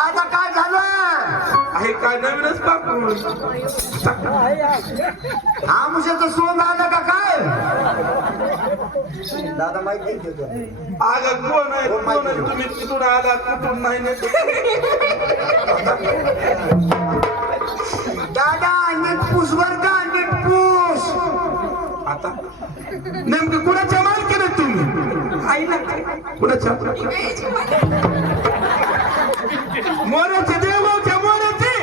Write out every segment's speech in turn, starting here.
दादा काय झालं? आहे काय नवीनच पाकून आमुष्याचं सोंग आलं का काय? दादा माहिती अगं कोण आहे? कोण आहे? तुम्ही तिथून आला कुठून नाही ना दादा नीट पूस बर का नीट पूस आता? नेमकं कुणाच्या मालकीने तुम्ही? आई ना. कुणाच्या? मोराच्या देवाच्या मोराचे.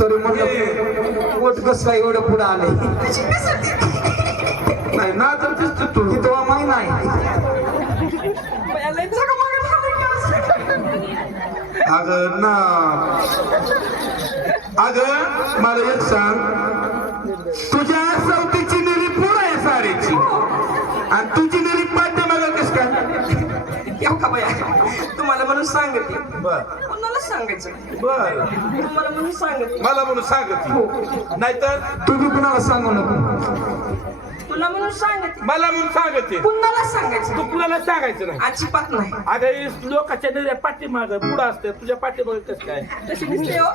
तरी म्हणलं पोट कसं काय एवढं पुढं आलंय. नाही ना तर दिसत तू. तेव्हा माहिती नाही अगं ना. अगं मला एक सांग. तुझ्या तुम्हाला म्हणून सांगते. बर. कोणाला सांगायचं? बर. तुम्हाला म्हणून सांगते. मला म्हणून सांगते. नाहीतर? तुम्ही कुणाला सांगू नको? तुला म्हणून सांगते. मला म्हणून सांगते. कुणाला सांगायचं? तू कुणाला सांगायचं नाही? अजिबात नाही. अगं ही लोकांच्या निर्या पाठीमाग पुढं असते. तुझ्या पाठीमाग कसं काय? तशी दिसते हो.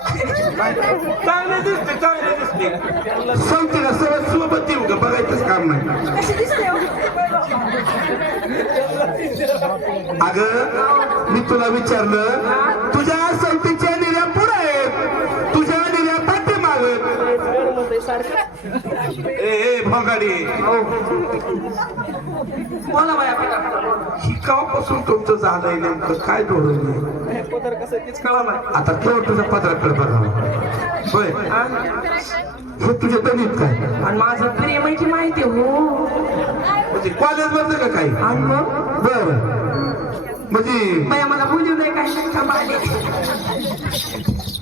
चांगले दिसते चांगले दिसते. सांगते सरळ सोबत येऊ का? बघायचंच काम नाही. कशी दिसते हो? अगं मी तुला विचारलं तुझ्या सवतीच्या निर्या पुढे आहेत. तुझ्या निर्या पाठीमाग ए ए भोगाडी. बोला बाया ही कावापासून तुमचं झालंय नेमकं? काय डोळं पदर कसं तीच कळा नाही आता केवळ तुझ्या पत्राकडे बघा. होय. हे तुझ्या तनीत काय? आणि माझं प्रेम आहे की माहिती हो. म्हणजे कॉलेज मधलं का काही? आणि मग? बर. म्हणजे बाया मला बोलू नाही काय थांबा आले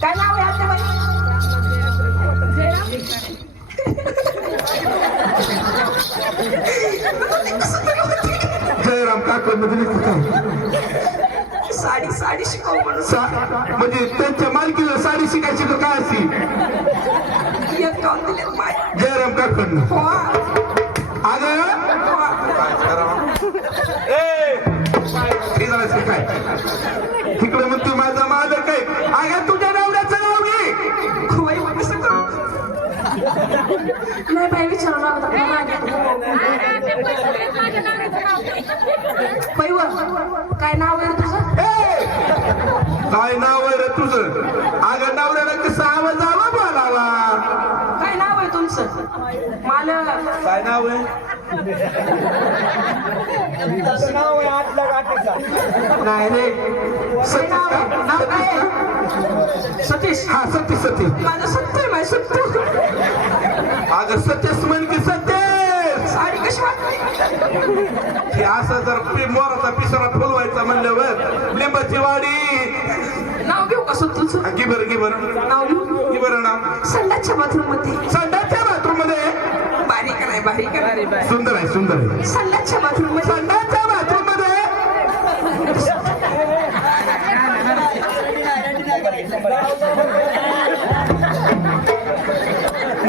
काय नाव आहे आता बाई? जयराम काकड काय साडी साडी शिकव म्हणून. सा- म्हणजे त्यांच्या मालकीला साडी शिकायची का काय माय जयराम काकडनं हो. पैव काय नाव आहे तुझं? ए! काय नाव आहे रे तुझं? अगं नवऱ्याला कसं आवाज आला बोलावा. काय नाव आहे तुमचं? मालक काय नाव आहे? नाही रे नाव आहे? नाव काय आहे? सतीश. हा सत्य सत्य माझं सत्य आहे माझं सत्य अगं सत्यच म्हण की सत्य हे असं जर मोराचा पिसारा फुलवायचा म्हणल्यावर लिंबाची वाडी. नाव घेऊ का तुझं हा, घे बरं घे बरं. नाव घेऊ? घे बरं नाव संडासच्या बाथरूममध्ये. संडासच्या बाथरूममध्ये? बारीक नाही बारीक नाही सुंदर आहे सुंदर आहे. संडासच्या बाथरूममध्ये. संडासच्या बाथरूममध्ये?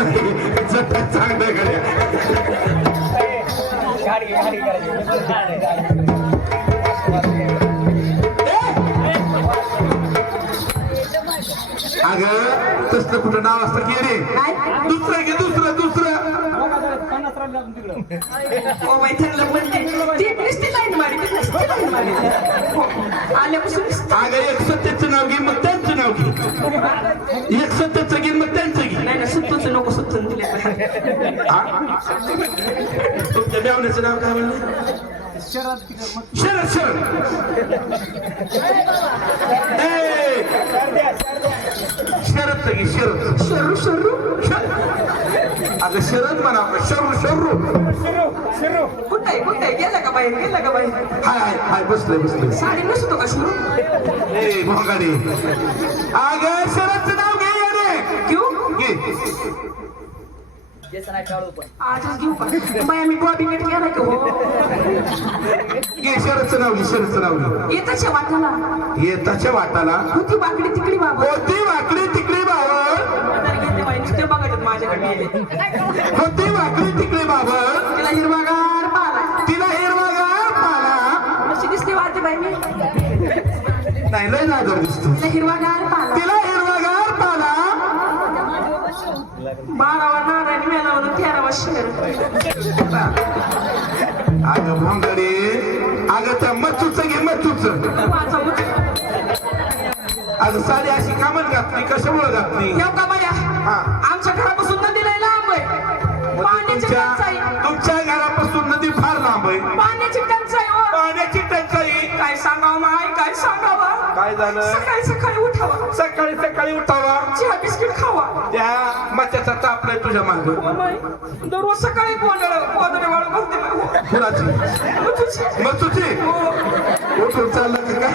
जटा चांगलं गड्या अगं तसलं कुठं नाव असतं की रे? दुसरं घे दुसरं दुसरं. आल्यापासून अगं एक सत्याचं नाव घे मग त्यांचं नाव घे. एक सत्याचं घे मग त्यांचं घे नाही ना सुत्तूचं नको सुत्तून दिले हा? तुमच्या मेवण्याचं नाव काय म्हणलं शरद शरद ए! शरदचं घे शरद शरू शरू अगं शरद म्हणा शरू शरू कुठं आहे कुठं आहे गेला का बाहेर गेला का बाहेर हाय हाय हाय बसलंय बसलंय. साडी नसतो का शरू ए भोगाडी अगं शरदचं नाव घे याने घेऊ घे आजच घेऊ का? बाया मी बॉडी नीट केला का हो. घे येताच्या वाटाला. येताच्या वाटाला. होती बाकडी तिकडी बाबा. होती वाकडी तिकडी बाबा. घेते बाई नुसते बघायचं माझ्याकडे होती वाकडी तिकडी बाबा. तिला हिरवागार पाला. तिला हिरवागार पाला. अशी दिसते वाटते बाई मी. नाही लय नादर दिसतो तिला हिरवागार पाला. तिला नारायण मेला म्हणून तेरावा शेर अगं भांगडे अगं त्या मच्छूच घे मच्छूच. अगं साडी अशी कामन घातली कशामुळे घातली येऊ का बाया हा. आमच्या घरापासून नदीला लांब आहे पाण्याची तुमच्या घरापासून नदी फार लांब आहे. पाण्याची काय झालं? सकाळी सकाळी उठावा. सकाळी सकाळी उठावा. चहा बिस्किट खावा. त्या मच्छ्याचा तापलाय तुझ्या माग. हो दररोज सकाळी कोंडळ कोंदडे वाळू घालते कुणाची? मग तुझी उठून चालला की काय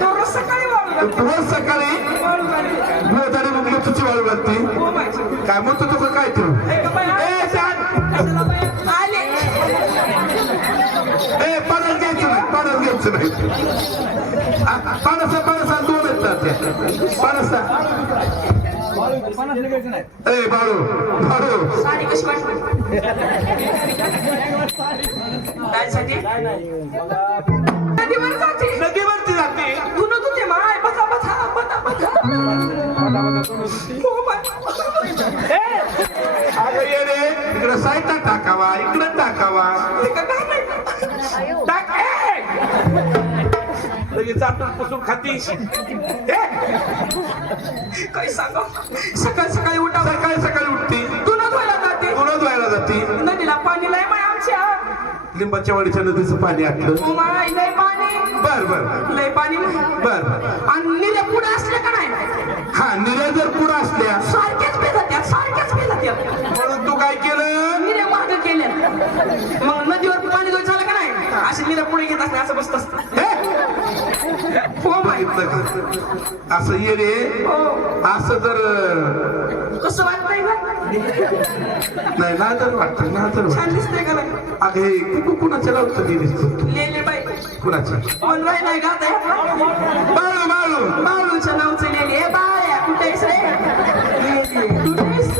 दररोज सकाळी वाळू घालते रोज सकाळी? वाळू घालते मग मच्छूची वाळू घालती हो बाई. काय म्हणतो तुझं काय तू? घ्यायचं नाही. पानसा दोन त्या पानसा ए बाळू बाळू. नदीवर जाते. नदीवरती जाते. धुणं धुते माय. बसा बसा बसा बसा. हो बाई. अगं ये रे. इकडं साईडला टाकावा इकडं टाकावा. ते का काय नाही? लगेच चाटून पुसून खाती! काही सांगा? सकाळी सकाळी उठा सकाळी सकाळी उठती. धुणं धुवायला जाते. धुणं धुवायला जाती. नदीला पाणी लय माय आमच्या. लिंबाच्या वाडीच्या नदीचं पाणी आटलं. हो माय लय पाणी. बर बर लय पाणी. बर बर. आणि निऱ्या पुढे असल्या का नाही? हा निर्या जर पुढं असल्या. सारख्याच पेतात त्या सारख्याच पेतात त्या म्हणून तू काय केलं? निऱ्या मार्ग केल्या मग नदीवर पाणी धुवायचं झालं का नाही असे निऱ्या पुढे घेत असते असं बसत असतं. हे? बघितलं का असं ये रे. हो. असं जर कसं वाटतंय नाही ना तर वाटतं ना तर छान दिसतंय का अगं हे कुकू कुणाच्या लावतं तू? लेले बाई. कुणाच्या? पण राय नाही गात बाळू बाळू बाळूच्या नावचं लेले. ए बाळ्या कुठे आहेस रे? लेले, कुठे आहेस?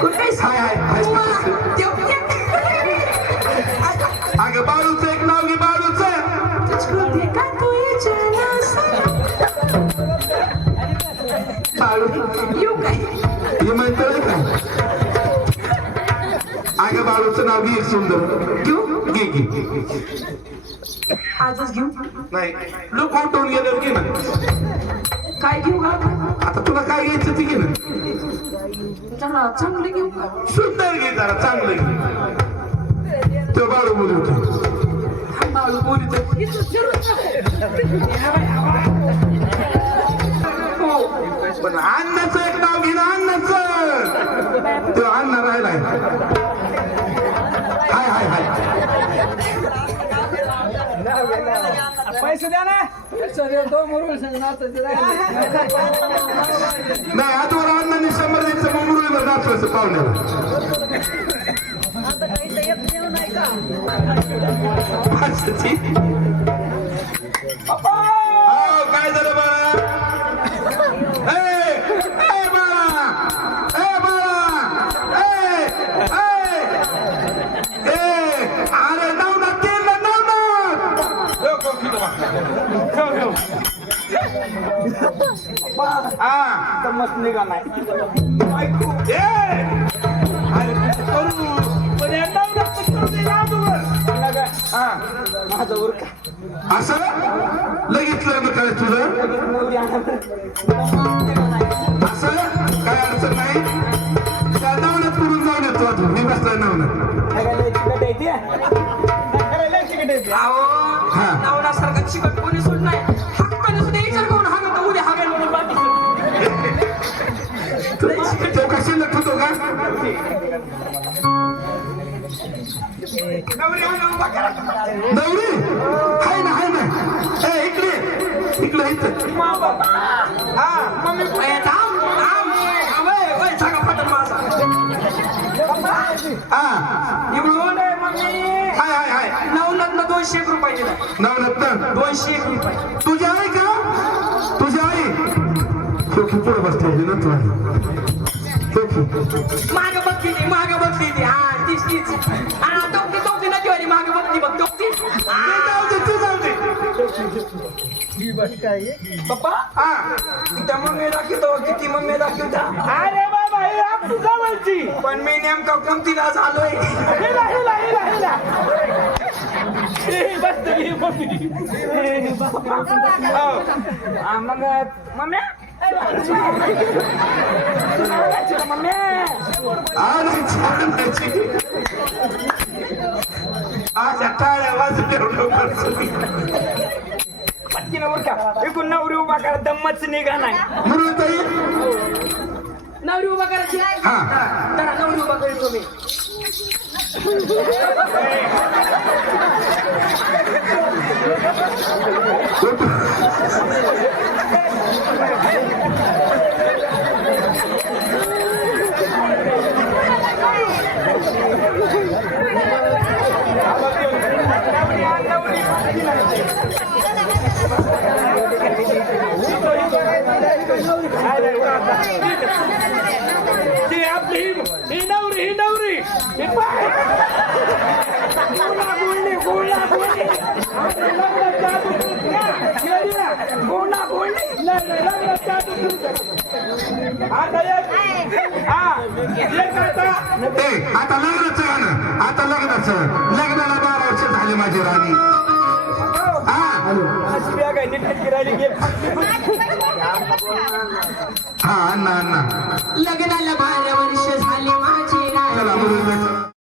कुठे आहेस? हाय, हाय, हे म्हणतोय का? अगं बाळूचं नाव घे सुंदर. घेऊ? घे घे. आजच घेऊ? नाही. लोक उठवून गेल्यावर घे ना काय घेऊ का आता तुला काय घ्यायचं ते घे ना. जरा चांगलं घेऊ का? सुंदर घे जरा चांगलं घे. तो बाळू हा बाळू बोलतोय. पण अन्नाचं एक नाव घे ना अन्नाचं तो अण्णा राहिलाय. हाय हाय हाय. पैसे द्या ना. नाही आजवर अण्णांनी शंभर दिवस मुंबईवर नाचवायचं पाहुण्याला. पाचशेची. हा मस्त निघा नाही ए, अरे करू पण यांना लक्ष करून दे ना अगोदर. काय, हा माझं असं लगेच लग्न करायचं तुझं असं काय अडचण नाही त्या करून जाऊन येतो अजून मी बसलाय नवनाथ अहो हा. कोणी सोड नाही हक्काने सुद्धा विचार करून हागत उद्या हागेल म्हणून तो का? नवरी हाय ना हाय ना. ए इकडे. इकडे इथं हा. ए, थांब, थांब. ए, ओय, जागा फाटल माझा. हा. इकडून मम्मी. हाय हाय हाय. नवनाथनं दोनशे एक रुपये दिला नवरत्न दोनशे एक रुपये. तुझी आई का? तुझी आई? चोखी पुढे बसते ना तू आई चोखी. माग बघती ती माग बघती ती हा तीच तीच. हा टोकती टोकती ना वाली माग बघती बघ टोकती ते जाऊ दे. पप्पा? हा. त्या मम्मी दाखवतो किती मम्मी दाखवता. अरे बाबा हे जवळची. पण मी नेमका कोणतीला झालोय? हिला हिला हिला हिला. मग मम्मी मम्मी आणि छानाची अशा टाळ्या वाजल्या लवकर तुम्ही. पटकीन उरका एकूण नवरी उभा करा दम्मच निघा नाही मृताई नवरी उभा करायची. हा. तर नवरी उभा करीतो मी ती आपली ही- ही नवरी ही आता लग्नाचं गाणं आता लग्नाचं लग्नाला बारा वर्ष झाली माझी राणी. हा? अण्णा अण्णा. लग्नाला बारा वर्ष झाली